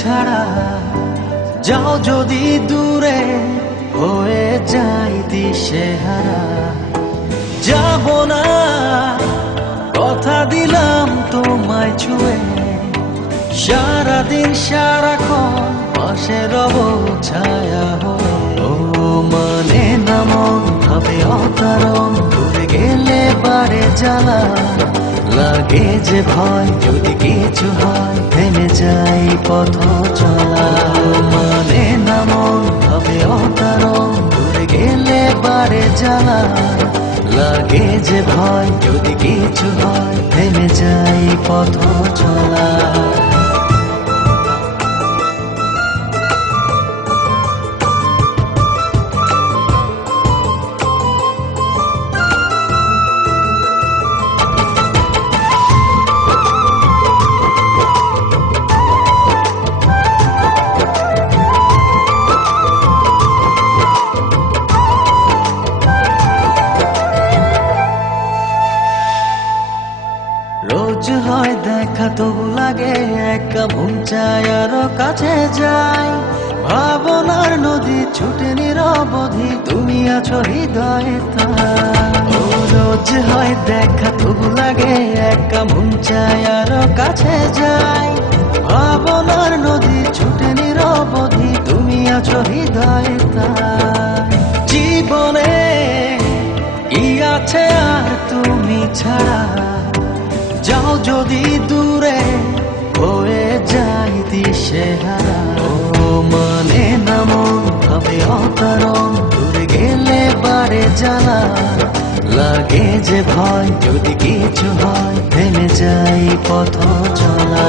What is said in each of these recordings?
ছাড়া যাও যদি দূরে হয়ে যাই দিশেহারা। যাব না কথা দিলাম তোমায় ছুঁয়ে, সারাদিন সারাক্ষণ পাশে রব ছায়া হয়ে। ও মানে না মন ভাবে অকারণ, দূরে গেলে বাড়ে জ্বালা লাগে যে ভয়, যদি কিছু হয় থেমে যাই পথ চলা। মানে না মন ভাবে অকারণ, দূরে গেলে বাড়ে জ্বালা লাগে যে ভয়, যদি কিছু হয় থেমে যাই পথ চলা। রোজ হয় দেখা তবু লাগে একা, মন চায় আরো কাছে যাই। ভাবনার নদী ছুটে নিরবধি, তুমি আছো হৃদয়ে তাই। ও রোজ হয় দেখা তবু লাগে একা, মন চায় আরো কাছে যাই। ভাবনার নদী ছুটে নিরবধি, তুমি আছো হৃদয়ে তাই। জীবনে কি আছে আর তুমি ছাড়া, যাও যদি দূরে হয়ে যাই দিশেহারা। ও মানে না মন ভাবে অকারণ, দূরে গেলে বাড়ে জ্বালা লাগে যে ভয়, যদি কিছু হয় থেমে যাই পথ চলা।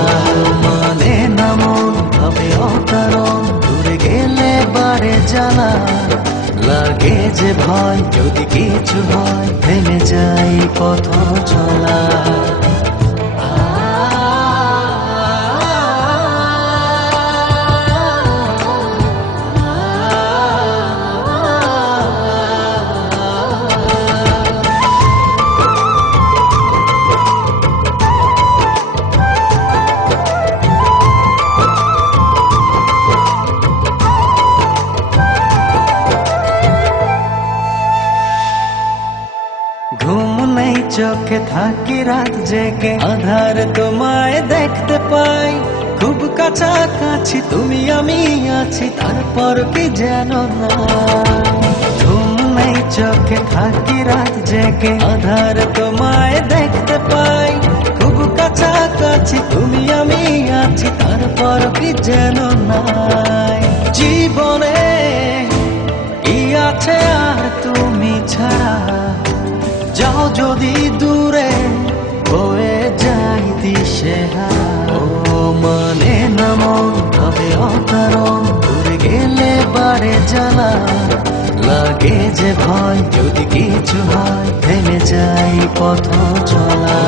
মানে না মন ভাবে অকারণ, দূরে গেলে বাড়ে জ্বালা লাগে যে ভয়, যদি কিছু হয় থেমে যাই পথ চলা। ঘুম নেই চোখে থাকি রাত জেগে, আধার তোমায় দেখতে পাই। খুব কাছাকাছি তুমি আমি আছি, তারপর কি যেন না। ঘুম নেই চোখে থাকি রাত জেগে, আধার তোমায় দেখতে পাই। খুব কাছাকাছি তুমি আমি আছি, তারপর কি যেন নাই। জীবনে কি আছে আর তুমি ছাড়া, যাও যদি দূরে হয়ে যাই দিশেহারা। ও মানে না মন ভাবে অকারণ, দূরে গেলে বাড়ে জ্বালা লাগে যে ভয়, যদি কিছু হয় থেমে যাই পথ চলা।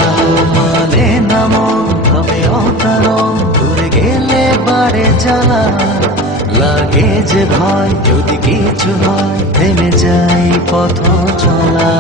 মানে না মন ভাবে অকারণ, দূরে গেলে বাড়ে জ্বালা লাগে যে ভয়, যদি কিছু হয় থেমে যাই পথ চলা।